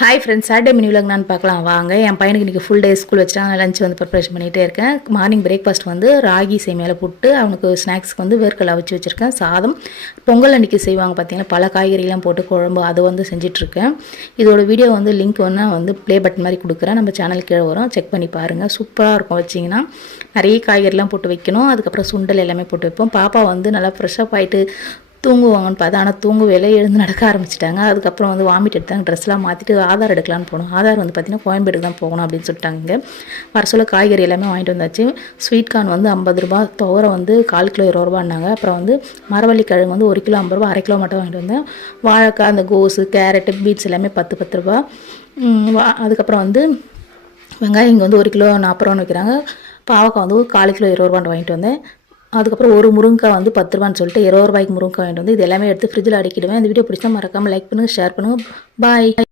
Hi friends, Saturday mini vlog நான் பார்க்கலாம் வாங்க. என் பையனுக்கு இன்றைக்கி ஃபுல் டே ஸ்கூல் வச்சுட்டாங்க. லஞ்ச் வந்து ப்ரிப்பரேஷன் பண்ணிகிட்டே இருக்கேன். மார்னிங் பிரேக்ஃபாஸ்ட் வந்து ராகி சேமியால புட்டு, அவனுக்கு ஸ்நாக்ஸ்க்கு வந்து வேர்க்கடலை அவிச்சு வச்சுருக்கேன். சாதம், பொங்கல் அன்றைக்கி செய்வாங்க பார்த்தீங்கன்னா, பல காய்கறிலாம் போட்டு குழம்பு, அது வந்து செஞ்சிட்ருக்கேன். இதோட வீடியோ வந்து லிங்க் வந்து ப்ளே பட்டன் மாதிரி கொடுக்குறேன். நம்ம சேனல் கீழே வரும், செக் பண்ணி பாருங்கள். சூப்பராக இருக்கும். வச்சிங்கன்னா நிறைய காய்கறிலாம் போட்டு வைக்கணும். அதுக்கப்புறம் சுண்டல் எல்லாமே போட்டு வைப்போம். பாப்பா வந்து நல்லா ஃப்ரெஷ்ஷப் ஆகிட்டு தூங்குவாங்கன்னு பார்த்தா, ஆனால் தூங்கவே எழுந்து நடக்க ஆரம்பிச்சிட்டாங்க. அதுக்கப்புறம் வந்து வாமிட் எடுத்தாங்க. ட்ரெஸ்லாம் மாற்றிட்டு ஆதார் எடுக்கலான்னு போனோம். ஆதார் வந்து பார்த்திங்கன்னா கோயம்பேடுக்கு தான் போகணும் அப்படின்னு சொல்லிட்டாங்க. இங்கே வர சொல்ல காய்கறி எல்லாமே வாங்கிட்டு வந்தாச்சு. ஸ்வீட் கார்ன் வந்து 50 ரூபா, துவரை வந்து 1/4 கிலோ 20 ரூபான்னாங்க. அப்புறம் வந்து மரவள்ளி கிழங்கு வந்து 1 கிலோ 50 ரூபா, 1/2 கிலோ மட்டும் வாங்கிட்டு வந்தேன். வாழைக்காய், அந்த கோஸு, கேரட்டு, பீட்ஸ் எல்லாமே 10 ரூபா. அதுக்கப்புறம் வந்து வெங்காயம் இங்கே வந்து 1 கிலோ 40 ரூபான்னு வைக்கிறாங்க. பாவக்காய் வந்து 1/4 கிலோ 20 ரூபான்னு வாங்கிட்டு வந்தேன். அதுக்கப்புறம் ஒரு முருங்கைக்காய் வந்து 10 ரூபான்னு சொல்லிட்டு 20 ரூபாய்க்கு முருங்கைக்காய் வாங்கிட்டு வந்து இது எல்லாமே எடுத்து ஃப்ரிட்ஜில் அடிக்கிடுவேன். இந்த வீடியோ பிடிச்சா மறக்காமல் லைக் பண்ணுங்கள், ஷேர் பண்ணுங்கள். பாய்.